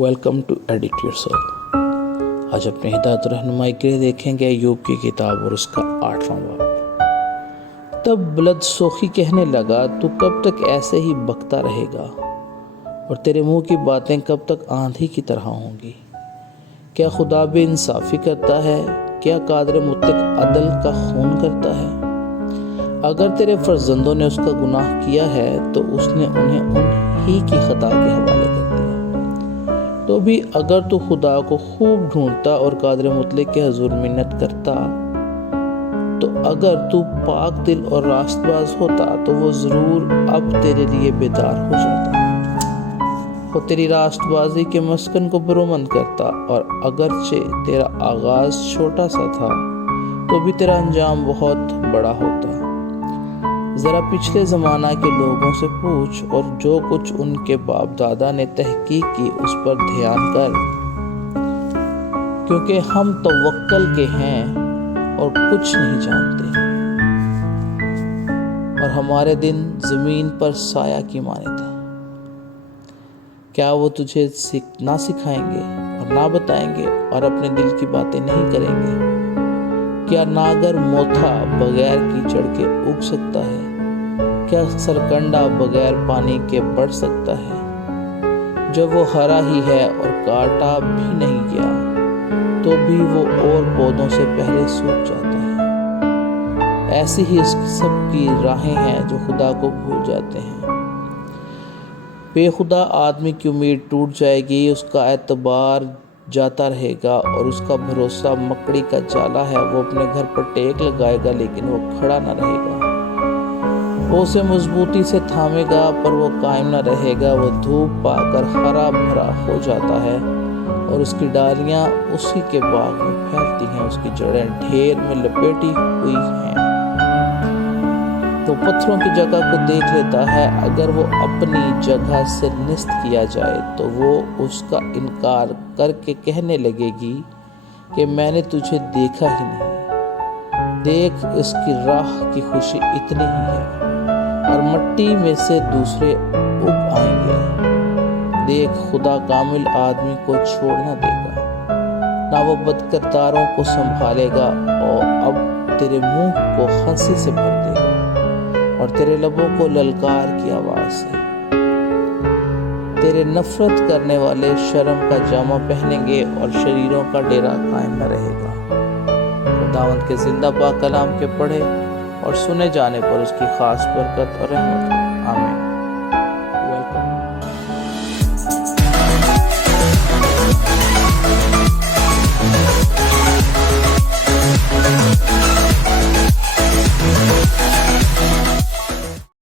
Welcome to edit your soul. آج اپنے ہدایت و رہنمائی کے لیے دیکھیں گے ایوب کی کتاب اور اس کا 8واں باب۔ تب بلد سوخی کہنے لگا، تو کب تک ایسے ہی بکتا رہے گا اور تیرے منہ کی باتیں کب تک آندھی کی طرح ہوں گی؟ کیا خدا بے انصافی کرتا ہے؟ کیا قادر مطلق عدل کا خون کرتا ہے؟ اگر تیرے فرزندوں نے اس کا گناہ کیا ہے تو اس نے انہیں انہی کی خطا کے حوالے کر دیا۔ تو بھی اگر تو خدا کو خوب ڈھونڈتا اور قادر مطلق کے حضور منت کرتا، تو اگر تو پاک دل اور راست باز ہوتا تو وہ ضرور اب تیرے لیے بیدار ہو جاتا، وہ تیری راست بازی کے مسکن کو برومند کرتا، اور اگرچہ تیرا آغاز چھوٹا سا تھا تو بھی تیرا انجام بہت بڑا ہوتا۔ ذرا پچھلے زمانہ کے لوگوں سے پوچھ اور جو کچھ ان کے باپ دادا نے تحقیق کی اس پر دھیان کر، کیونکہ ہم توکل کے ہیں اور کچھ نہیں جانتے، اور ہمارے دن زمین پر سایہ کی مانند ہیں۔ کیا وہ تجھے نہ سکھائیں گے اور نہ بتائیں گے اور اپنے دل کی باتیں نہیں کریں گے؟ کیا ناگر موتھا بغیر کیچڑ کے اگ سکتا ہے؟ کیا سرکنڈا بغیر پانی کے بڑھ سکتا ہے؟ جب وہ ہرا ہی ہے اور کاٹا بھی نہیں گیا تو بھی وہ اور پودوں سے پہلے سوکھ جاتا ہے۔ ایسی ہی اس سب کی راہیں ہیں جو خدا کو بھول جاتے ہیں۔ بے خدا آدمی کی امید ٹوٹ جائے گی، اس کا اعتبار جاتا رہے گا اور اس کا بھروسہ مکڑی کا جالا ہے۔ وہ اپنے گھر پر ٹیک لگائے گا لیکن وہ کھڑا نہ رہے گا، وہ اسے مضبوطی سے تھامے گا پر وہ قائم نہ رہے گا۔ وہ دھوپ پا کر ہرا بھرا ہو جاتا ہے اور اس کی ڈالیاں اسی کے باغ میں پھیلتی ہیں، اس کی جڑیں ڈھیر میں لپیٹی ہوئی ہیں۔ تو پتھروں کی جگہ کو دیکھ لیتا ہے، اگر وہ اپنی جگہ سے نست کیا جائے تو وہ اس کا انکار کر کے کہنے لگے گی کہ میں نے تجھے دیکھا ہی نہیں۔ دیکھ، اس کی راہ کی خوشی اتنی ہی ہے اور مٹی میں سے دوسرے اگ آئیں گے۔ دیکھ، خدا کامل آدمی کو چھوڑ نہ دے گا، نہ وہ بدکرداروں کو سنبھالے گا، اور اب تیرے منہ کو ہنسی سے بھر دے گا اور تیرے لبوں کو للکار کی آواز سے۔ تیرے نفرت کرنے والے شرم کا جامہ پہنیں گے اور شریروں کا ڈیرا قائم نہ رہے گا۔ خداوند کے زندہ پاک کلام کے پڑھے اور سنے جانے پر اس کی خاص برکت اور رحمت۔ آمین۔